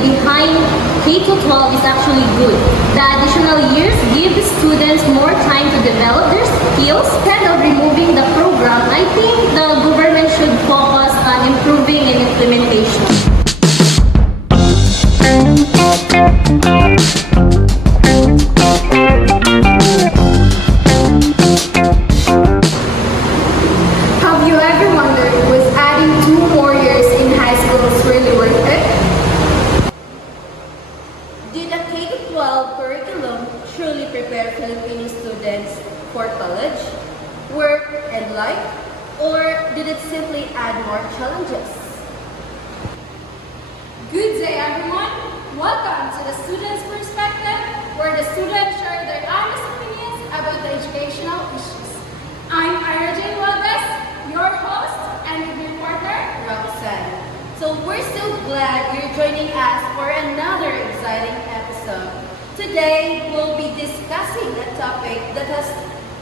behind K-12 is actually good. The additional years give the students more time to develop their skills. Instead of removing the program, I think the government should focus on improving and implementation. Have you ever wondered, was adding 2 more years in high school really worth it? Did the K-12 curriculum truly prepare Filipino students for college, work, and life? Or did it simply add more challenges? Good day, everyone. Welcome to the Student's Perspective, where the students share their honest opinions about the educational issues. I'm Ira J. Valdez, your host, and with my partner, Roxanne. So we're so glad you're joining us for another exciting episode. Today, we'll be discussing a topic that has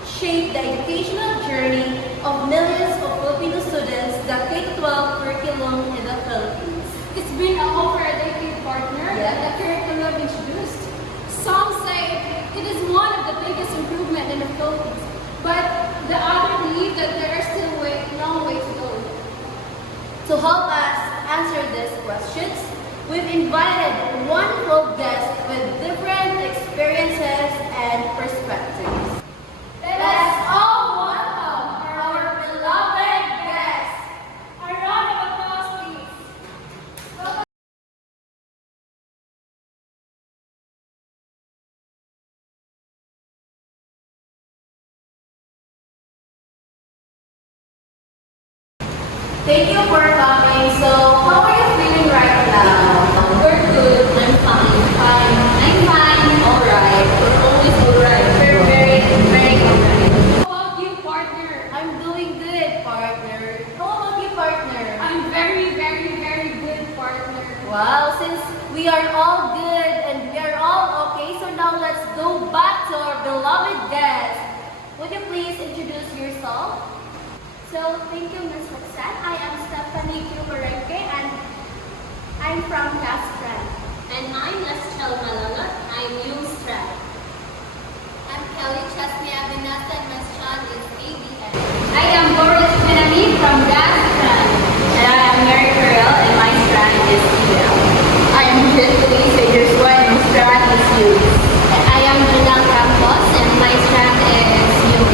shaped the educational journey of millions of Filipino students, the K-12 curriculum in the Philippines. it's been over a decade, partner, Yeah. that the curriculum introduced. Some say it is one of the biggest improvements in the Philippines, but the others believe that there is still a long way to go. To help us answer these questions, we've invited wonderful guests with different experiences and perspectives. Let's all welcome our beloved guests. A round of applause, please. Thank you for coming. So, how are you feeling right now? We're good. I'm fine. I'm fine. Alright. We're always alright. We're very, very alright. How about you, partner? I'm doing good, partner. How about you, partner? I'm very, very, very good, partner. Wow, since we are all good and we are all okay, so now let's go back to our beloved guest. Would you please introduce yourself? So, thank you, Ms. Roxanne. I am Stephanie Cubarenque, and I'm from Castran. And I'm Estrel Malalat. I'm Yung Strat. I'm Kelly Chesney Abinasa, and my son is ABN. I am Boris Pinami from Castran. And I am Mary Carell, and my strand is email. I am Jessie Sagerswa, and my strand is youth. And I am Junal Campos, and my strand is youth.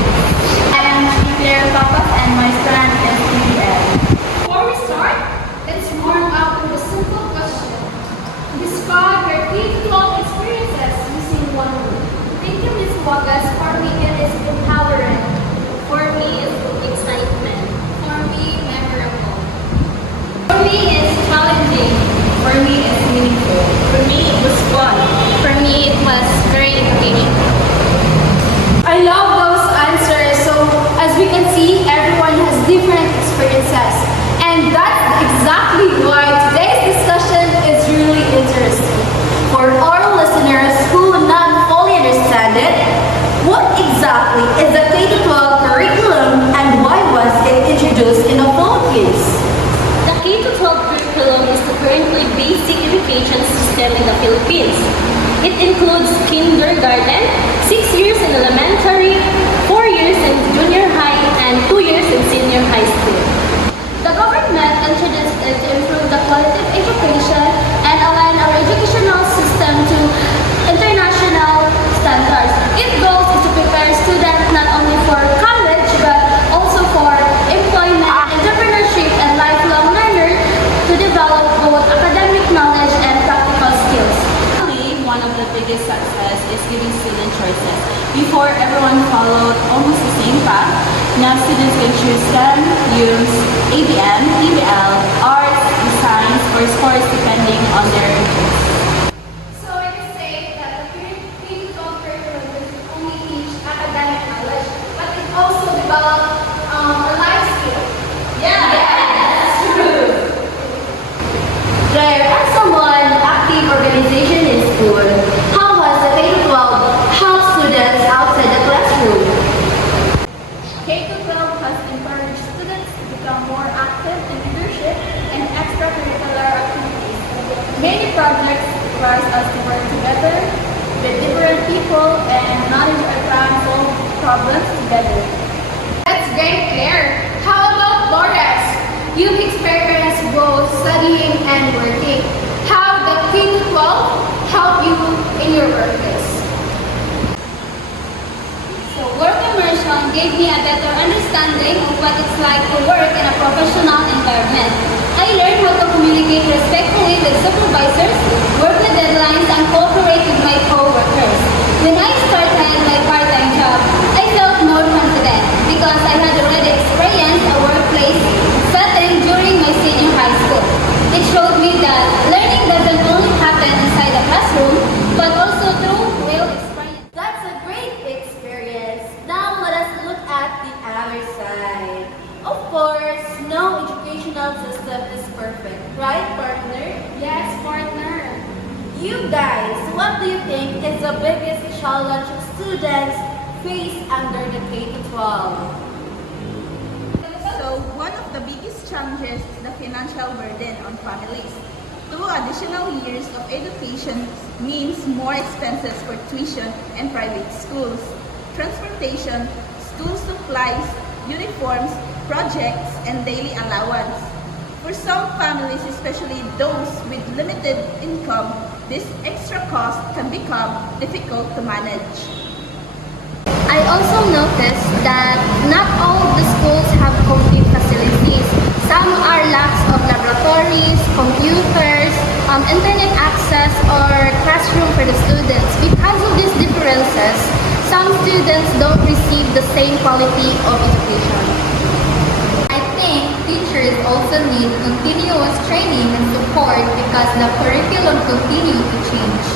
I am Claire Papas, and my strand is PBL. Before we start, let's warm up with a simple question. Describe your K-12 experiences using one word. Thank you, Ms. Wagas. For me, it is empowering. For me, it's excitement. For me, memorable. For me, it's challenging. For me, it's meaningful. For me, it was fun. For me, it was very educational. I love those answers. So, as we can see, everyone has different experiences. And that's exactly why today's discussion is really interesting. For our listeners who not fully understand it, what exactly is the K-12 curriculum and why was it introduced in the Philippines? The K-12 curriculum is the currently basic education system in the Philippines. It includes kindergarten, 6 years in elementary, 4 years in junior high, and 2 years in senior high school. The government introduced it to improve the quality of education and align our educational system to international standards. Its goal is to prepare students not only for college but also for employment, entrepreneurship, and lifelong learners to develop both academic knowledge and practical skills. One of the biggest success is giving student choices. Before, everyone followed almost the same path. Now students can choose STEM, UMS, ABM, PBL, arts, science, or sports depending on their interests. So it is safe that the K-12 curriculum doesn't only teach academic knowledge, but it also develops a life skill. That's true. Claire, as someone active organization in school, how has the K-12 helped students outside the classroom? K-12 has encouraged students to become more active in leadership and extracurricular activities. Many projects require us to work together with different people and manage our time, solve problems together. That's very clear. How about Boris? You've experienced both studying and working. How the K-12 help you in your workplace? So work immersion gave me a better understanding of what it's like to work in a professional environment. I learned how to communicate respectfully with supervisors, work with deadlines, and cooperate with my co-workers. When I started my part-time job, I felt more confident because I had already experienced a workplace setting during my senior high school. It showed me that learning doesn't only happen inside the classroom, but also through real experience. That's a great experience. Now let us look at the other side. Of course, no educational system is perfect, right, partner? Yes, partner. You guys, what do you think is the biggest challenge students face under the K-12? So one of the biggest challenges is the financial burden on families. 2 additional years of education means more expenses for tuition and private schools, transportation, school supplies, uniforms, projects, and daily allowance. For some families, especially those with limited income, this extra cost can become difficult to manage. I also noticed that not all of the schools have complete facilities. Some are lacks of laboratories, computers, internet access, or classroom for the students. Because of these differences, some students don't receive the same quality of education. I think teachers also need continuous training and support because the curriculum continues to change.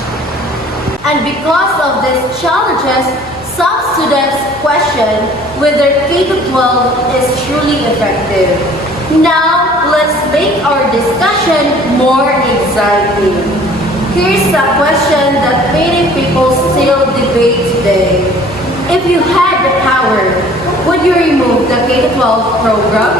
And because of these challenges, some students question whether K-12 is truly effective. Now, let's make our discussion more exciting. Here's a question that many people still debate today. If you had the power, would you remove the K-12 program?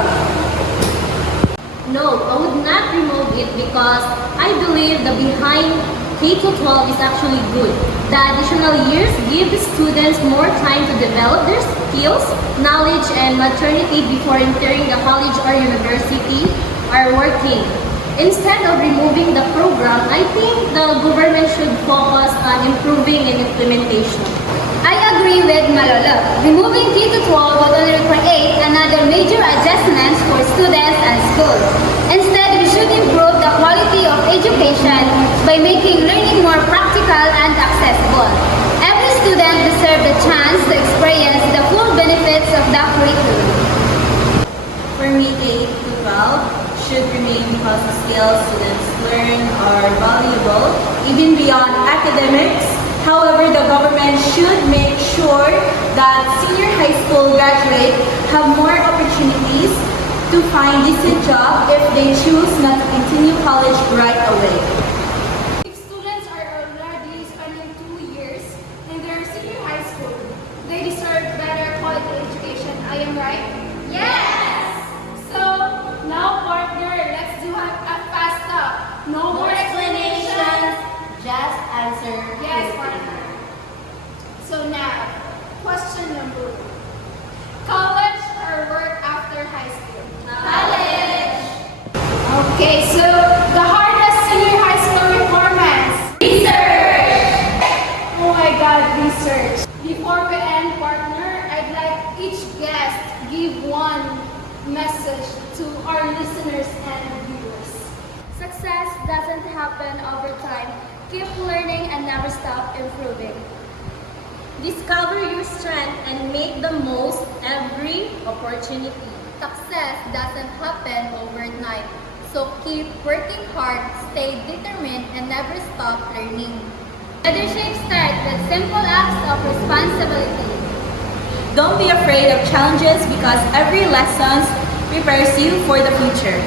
No, I would not remove it because I believe the behind K-12 is actually good. The additional years give the students more time to develop their skills, knowledge, and maturity before entering the college or university or working. Instead of removing the program, I think the government should focus on improving and implementation. I agree with Malolo. Removing K-12 would only create another major adjustments for students and schools. Instead, we should improve the quality of education by making learning more practical and accessible. Every student deserves the chance to experience the full benefits of the curriculum. For me, K-12 should remain because the skills students learn are valuable even beyond academics. However, the government should make sure that senior high school graduates have more opportunities to find decent job if they choose not to continue college right away. If students are already spending 2 years in their senior high school, they deserve better quality education. I am right? Yes! So, now partner, let's do a fast talk. No more explanations. Just answer. Yes, partner. So now, question number 1. College or work after high school? College. Okay, so the hardest senior high school performance. Research. Oh my God, research. Before we end, partner, I'd like each guest give one message to our listeners and viewers. Success doesn't happen over time. Keep learning and never stop improving. Discover your strength and make the most every opportunity. Success doesn't happen overnight, so keep working hard, stay determined, and never stop learning. Leadership starts with simple acts of responsibility. Don't be afraid of challenges because every lesson prepares you for the future.